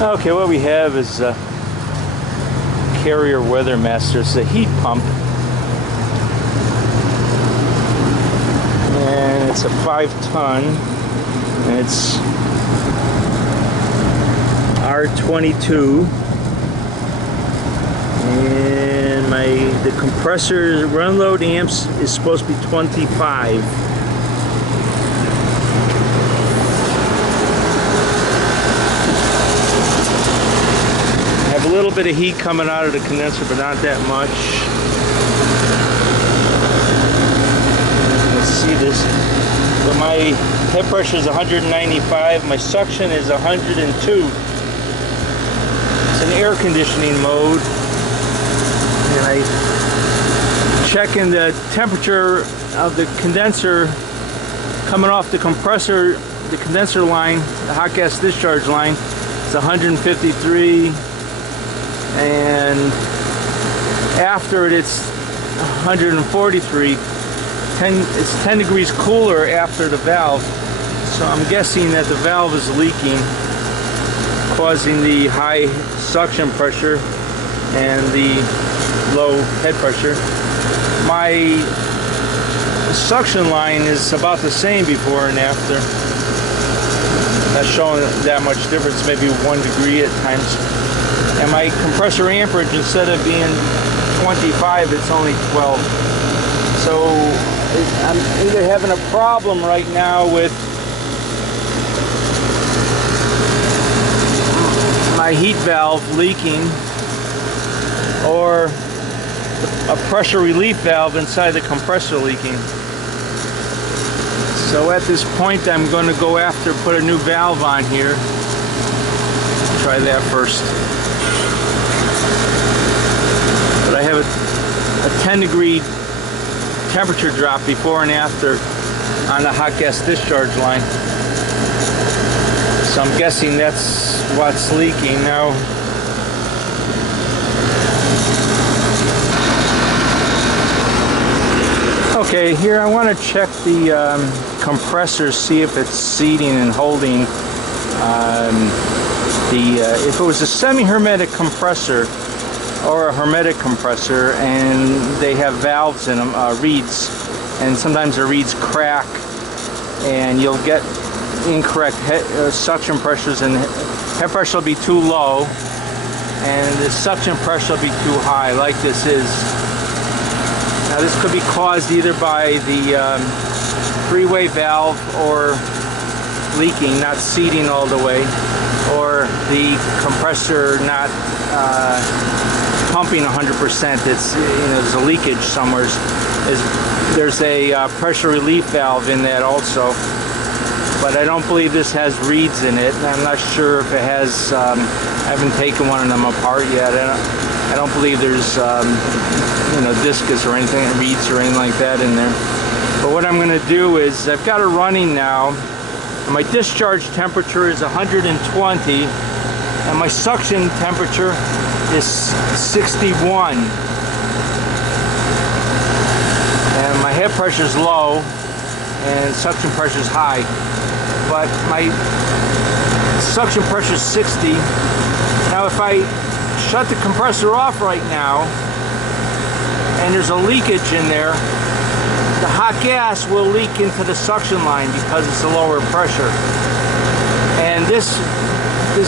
Okay, what we have is a Carrier Weathermaster. It's a heat pump, and it's a 5-ton, and it's R22, and the compressor run load amps is supposed to be 25. A little bit of heat coming out of the condenser, but not that much. Let's see this. But my head pressure is 195. My suction is 102. It's an air conditioning mode. And I checking the temperature of the condenser coming off the compressor, the condenser line, the hot gas discharge line. It's 153. And after it, it's 143. It's 10 degrees cooler after the valve. So I'm guessing that the valve is leaking, causing the high suction pressure and the low head pressure. My suction line is about the same before and after. Not showing that much difference, maybe 1 degree at times. And my compressor amperage, instead of being 25, it's only 12. So I'm either having a problem right now with my heat valve leaking, or a pressure relief valve inside the compressor leaking. So at this point, I'm going to go after put a new valve on here. Try that first. But I have a 10 degree temperature drop before and after on the hot gas discharge line. So I'm guessing that's what's leaking now. Okay, here I want to check the compressor, see if it's seating and holding. If it was a semi-hermetic compressor or a hermetic compressor, and they have valves in them, reeds, and sometimes the reeds crack, and you'll get incorrect suction pressures, and head pressure will be too low, and the suction pressure will be too high, like this is. Now this could be caused either by the three-way valve or leaking, not seating all the way, or the compressor not pumping 100%. It's, there's a leakage somewhere. There's a pressure relief valve in that also, but I don't believe this has reeds in it, and I'm not sure if it has. I haven't taken one of them apart yet. I don't believe there's discus or anything, reeds or anything like that in there. But what I'm going to do is, I've got it running now. My discharge temperature is 120, and my suction temperature is 61. And my head pressure is low, and suction pressure is high. But my suction pressure is 60. Now if I shut the compressor off right now, and there's a leakage in there, the hot gas will leak into the suction line because it's a lower pressure. And this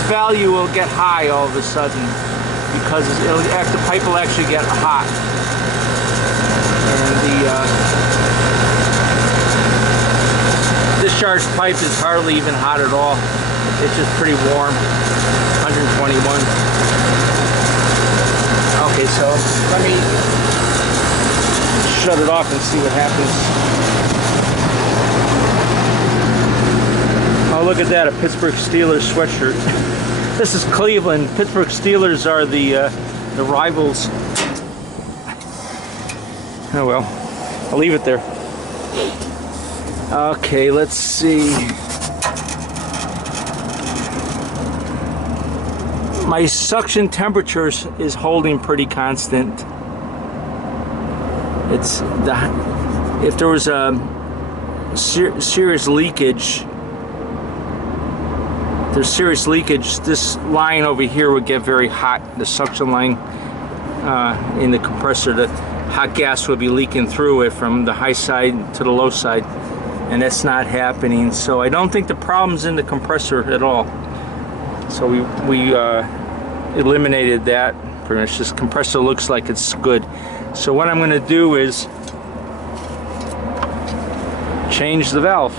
value will get high all of a sudden because the pipe will actually get hot. And the discharge pipe is hardly even hot at all. It's just pretty warm, 121. Okay, so let me shut it off and see what happens. Oh, look at that, a Pittsburgh Steelers sweatshirt. This is Cleveland. Pittsburgh Steelers are the rivals. Oh well, I'll leave it there. Okay, let's see. My suction temperature is holding pretty constant. If there was a serious leakage, there's serious leakage, this line over here would get very hot. The suction line in the compressor, the hot gas would be leaking through it from the high side to the low side, and that's not happening. So I don't think the problem's in the compressor at all. So we eliminated that. Pretty much this compressor looks like it's good. So what I'm going to do is change the valve.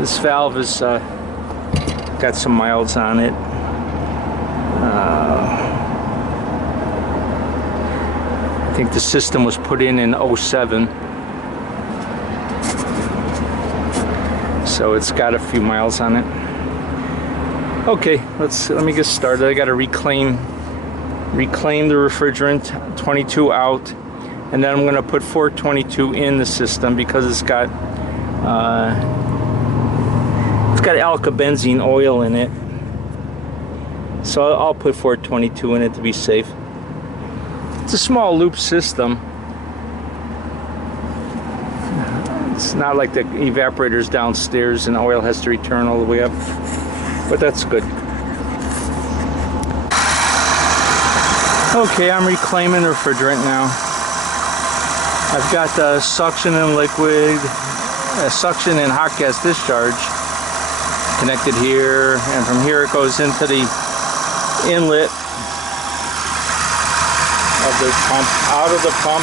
This valve is got some miles on it. I think the system was put in 07. So it's got a few miles on it. Okay, let me get started. I got to reclaim the refrigerant, 22 out, and then I'm going to put 422 in the system because it's got alkylbenzene oil in it. So I'll put 422 in it to be safe. It's a small loop system. It's not like the evaporator's downstairs and oil has to return all the way up, but that's good. Okay, I'm reclaiming the refrigerant now. I've got the suction and liquid, suction and hot gas discharge connected here, and from here it goes into the inlet of the pump, out of the pump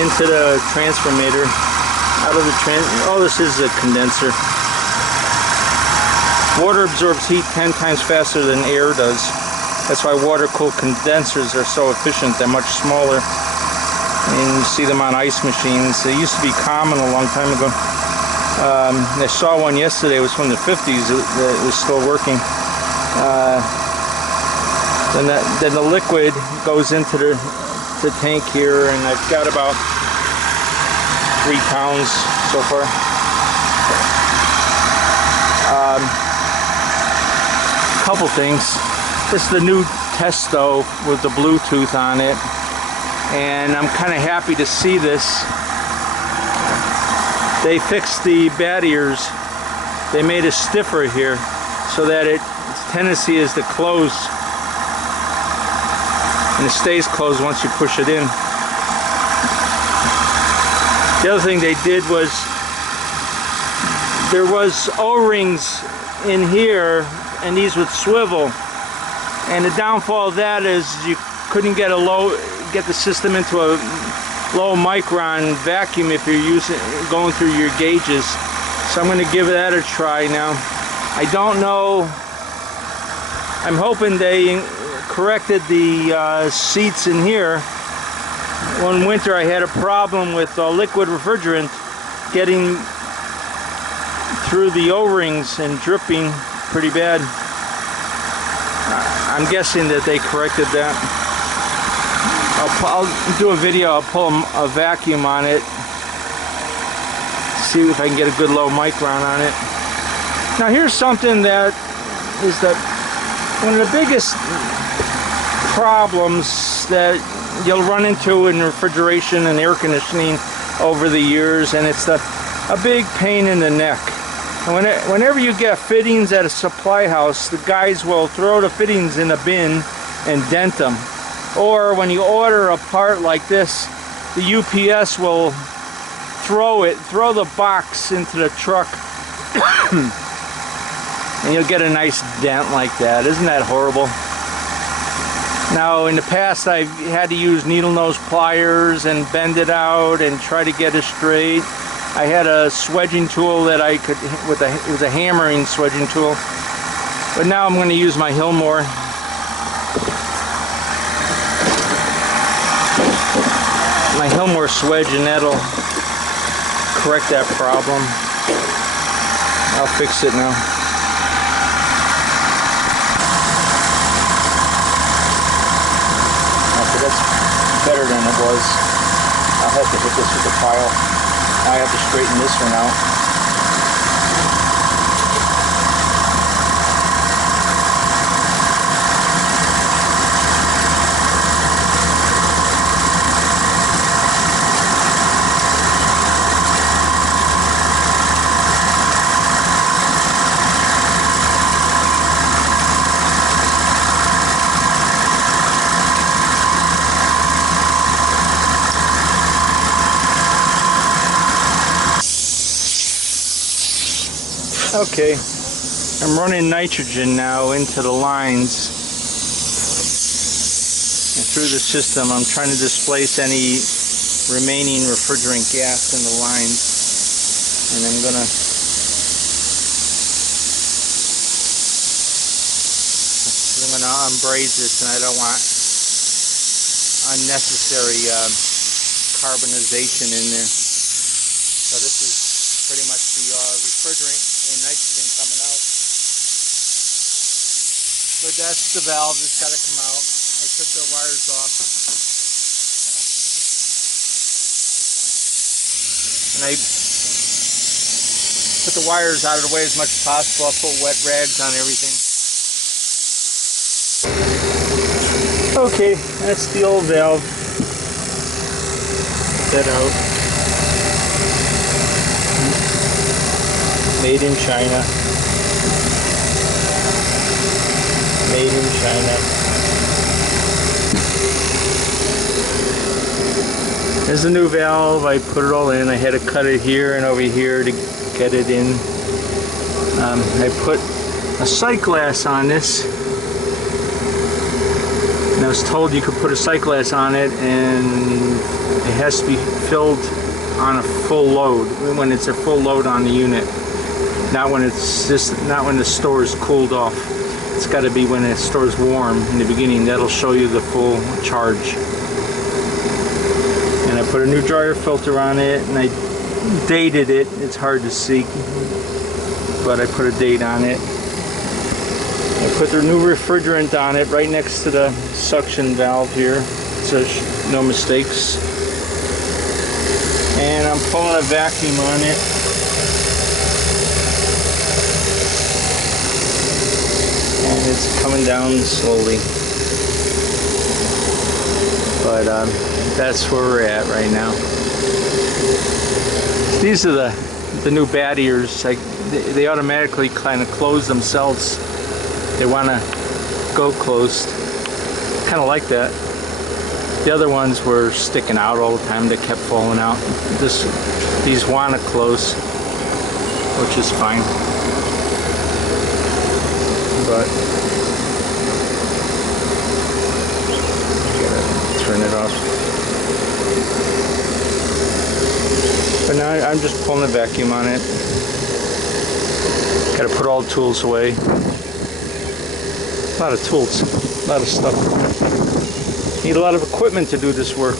into the transformator, out of the oh, this is a condenser. Water absorbs heat 10 times faster than air does. That's why water-cooled condensers are so efficient. They're much smaller, and you see them on ice machines. They used to be common a long time ago. I saw one yesterday. It was from the 50s. It was still working. Then the liquid goes into the tank here, and I've got about 3 pounds so far. Couple things. This is the new test stove with the Bluetooth on it, and I'm kind of happy to see this. They fixed the bat ears. They made it stiffer here so that its tendency is to close, and it stays closed once you push it in. The other thing they did was there was O-rings in here, and these would swivel, and the downfall of that is you couldn't get the system into a low micron vacuum if you're going through your gauges. So I'm going to give that a try now. I don't know. I'm hoping they corrected the seats in here. One winter I had a problem with liquid refrigerant getting through the O-rings and dripping pretty bad. I'm guessing that they corrected that. I'll do a video. I'll pull a vacuum on it, see if I can get a good low micron on it. Now here's something that is one of the biggest problems that you'll run into in refrigeration and air conditioning over the years, and it's a big pain in the neck. And whenever you get fittings at a supply house, the guys will throw the fittings in a bin and dent them. Or when you order a part like this, the UPS will throw the box into the truck, and you'll get a nice dent like that. Isn't that horrible? Now, in the past, I've had to use needle nose pliers and bend it out and try to get it straight. I had a swedging tool that I could, it was a hammering swedging tool. But now I'm going to use my Hillmore. My Hillmore swedge, and that'll correct that problem. I'll fix it now. Okay, that's better than it was. I'll have to hit this with a file. I have to straighten this one out. Okay, I'm running nitrogen now into the lines and through the system. I'm trying to displace any remaining refrigerant gas in the lines, and I'm gonna unbraze this, and I don't want unnecessary carbonization in there. So this is pretty much the refrigerant and nitrogen coming out. But that's the valve that's got to come out. I took the wires off. And I put the wires out of the way as much as possible. I put wet rags on everything. Okay, that's the old valve. Get that out. Made in China. Made in China. There's a new valve. I put it all in. I had to cut it here and over here to get it in. I put a sight glass on this. And I was told you could put a sight glass on it, and it has to be filled on a full load, when it's a full load on the unit, not when it's not when the store is cooled off. It's got to be when the store is warm in the beginning. That'll show you the full charge. And I put a new dryer filter on it, and I dated it. It's hard to see, but I put a date on it. I put the new refrigerant on it right next to the suction valve here, so no mistakes. And I'm pulling a vacuum on it. And it's coming down slowly. But that's where we're at right now. These are the new bat ears. They automatically kind of close themselves. They want to go closed. Kind of like that. The other ones were sticking out all the time. They kept falling out. These want to close, which is fine. But gotta turn it off. But now I'm just pulling the vacuum on it. Gotta put all the tools away. A lot of tools, a lot of stuff. Need a lot of equipment to do this work.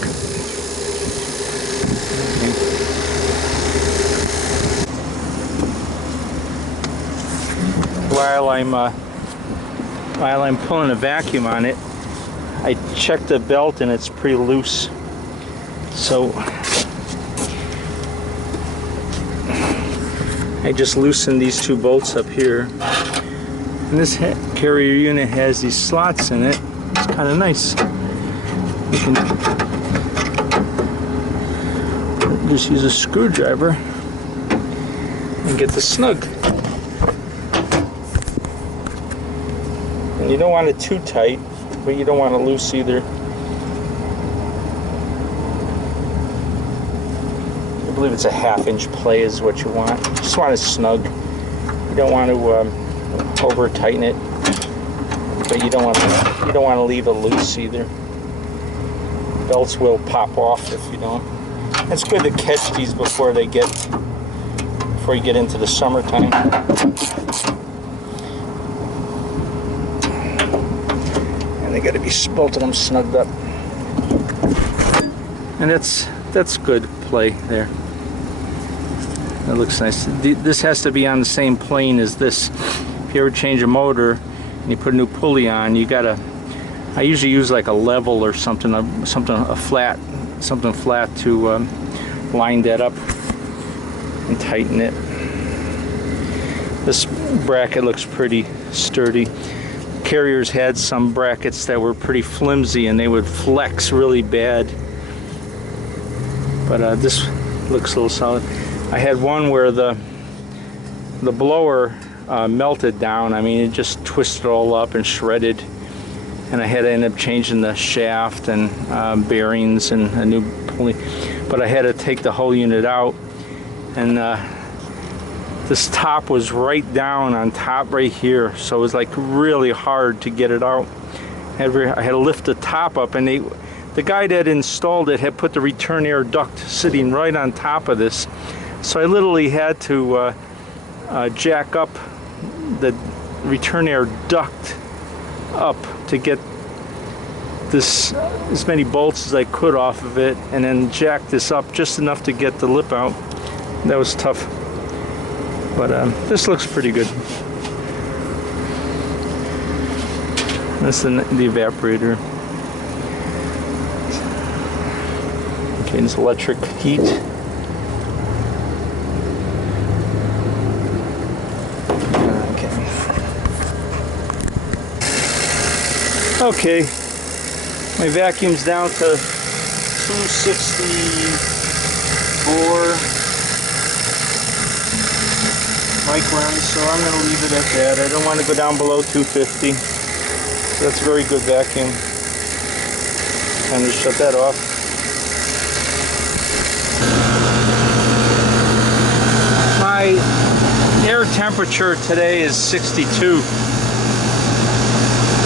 While I'm pulling a vacuum on it, I checked the belt and it's pretty loose. So I just loosened these two bolts up here. And this carrier unit has these slots in it. It's kind of nice. You can just use a screwdriver and get the snug. And you don't want it too tight, but you don't want it loose either. I believe it's a 1/2 inch play is what you want. You just want it snug. You don't want to over tighten it, but you don't want to leave it loose either. Belts will pop off if you don't. It's good to catch these before you get into the summertime. And they got to be both of them snugged up. And that's good play there. That looks nice. This has to be on the same plane as this. If you ever change a motor and you put a new pulley on, you gotta. I usually use like a level or something flat to line that up and tighten it. This bracket looks pretty sturdy. Carriers had some brackets that were pretty flimsy and they would flex really bad. But this looks a little solid. I had one where the blower melted down. I mean, it just twisted all up and shredded. And I had to end up changing the shaft and bearings and a new pulley. But I had to take the whole unit out and this top was right down on top right here, so it was like really hard to get it out. I had to lift the top up, and the guy that installed it had put the return air duct sitting right on top of this, so I literally had to jack up the return air duct up to get this as many bolts as I could off of it, and then jack this up just enough to get the lip out. That was tough, but this looks pretty good. That's the evaporator. Okay, it's electric heat. Okay, my vacuum's down to 264 microns, so I'm going to leave it at that. I don't want to go down below 250. So that's a very good vacuum. Time to shut that off. My air temperature today is 62.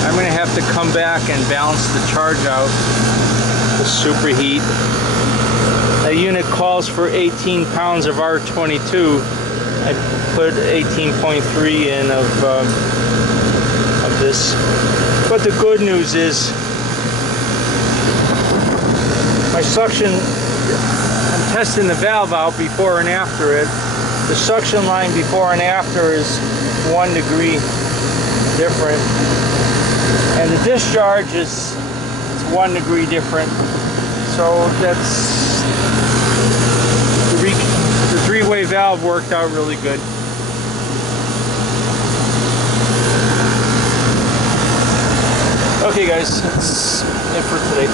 I'm going to have to come back and balance the charge out, the superheat. That unit calls for 18 pounds of R22. I put 18.3 in of this. But the good news is my suction, I'm testing the valve out before and after it. The suction line before and after is 1 degree different. And the discharge is 1 degree different. So that's the three-way valve worked out really good. Okay guys, that's it for today.